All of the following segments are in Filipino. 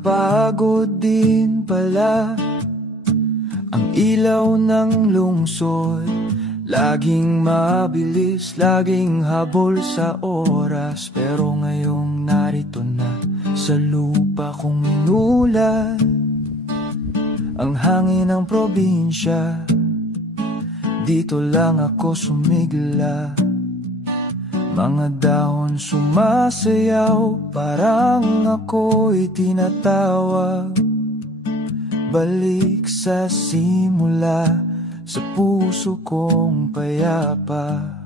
Nakakapagod din pala ang ilaw ng lungsod. Laging mabilis, laging habol sa oras. Pero ngayong narito na sa lupa kong inulan ang hangin ng probinsya. Dito lang ako sumigla. Mga dahon sumasayaw, parang ako'y tinatawag. Balik sa simula, sa puso kong payapa.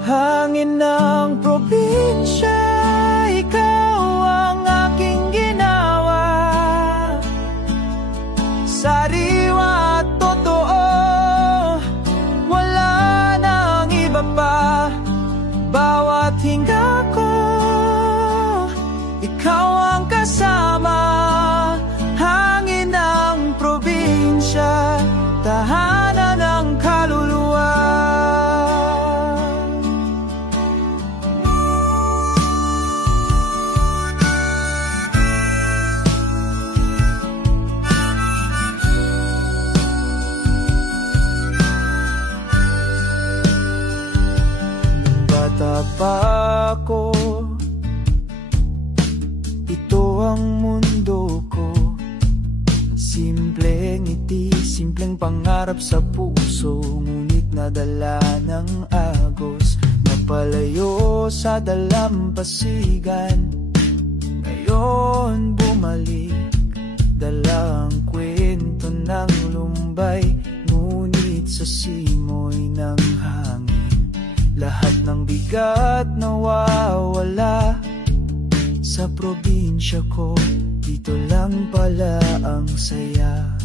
Hangin ng probinsya, ikaw ang aking ginawa. Sariwa at totoo, wala nang iba pa. Bawat hinga ko, ikaw ang kasama. Hangin ng probinsya, tahanan ng kaluluwa. Bata pa ako, ito ang mundo ko. Simpleng ngiti, simpleng pangarap sa puso, ngunit nadala ng agos. Napalayo sa dalampasigan, ngayon bumalik. Dala ang kwento ng lumbay, ngunit sa simoy ng hangin lahat ng bigat nawawala. Sa probinsya ko, dito lang pala ang saya.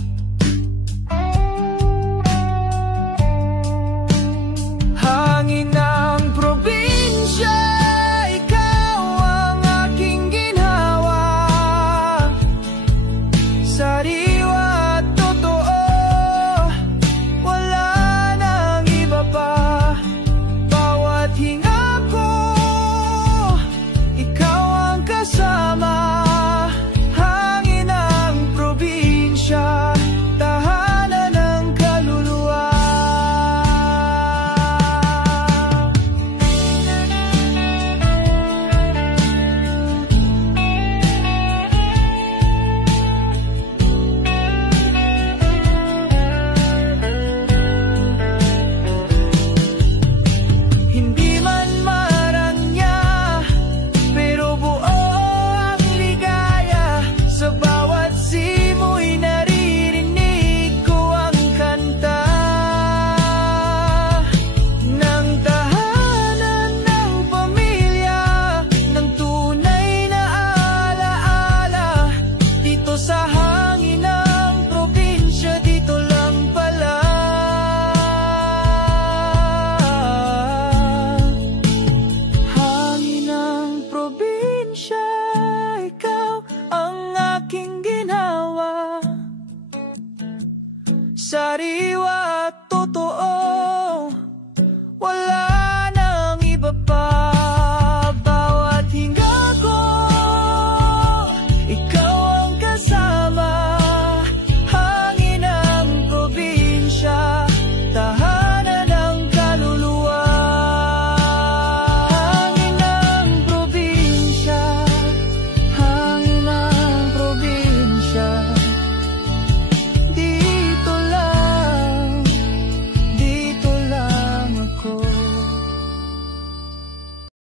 Hangin ng probinsya,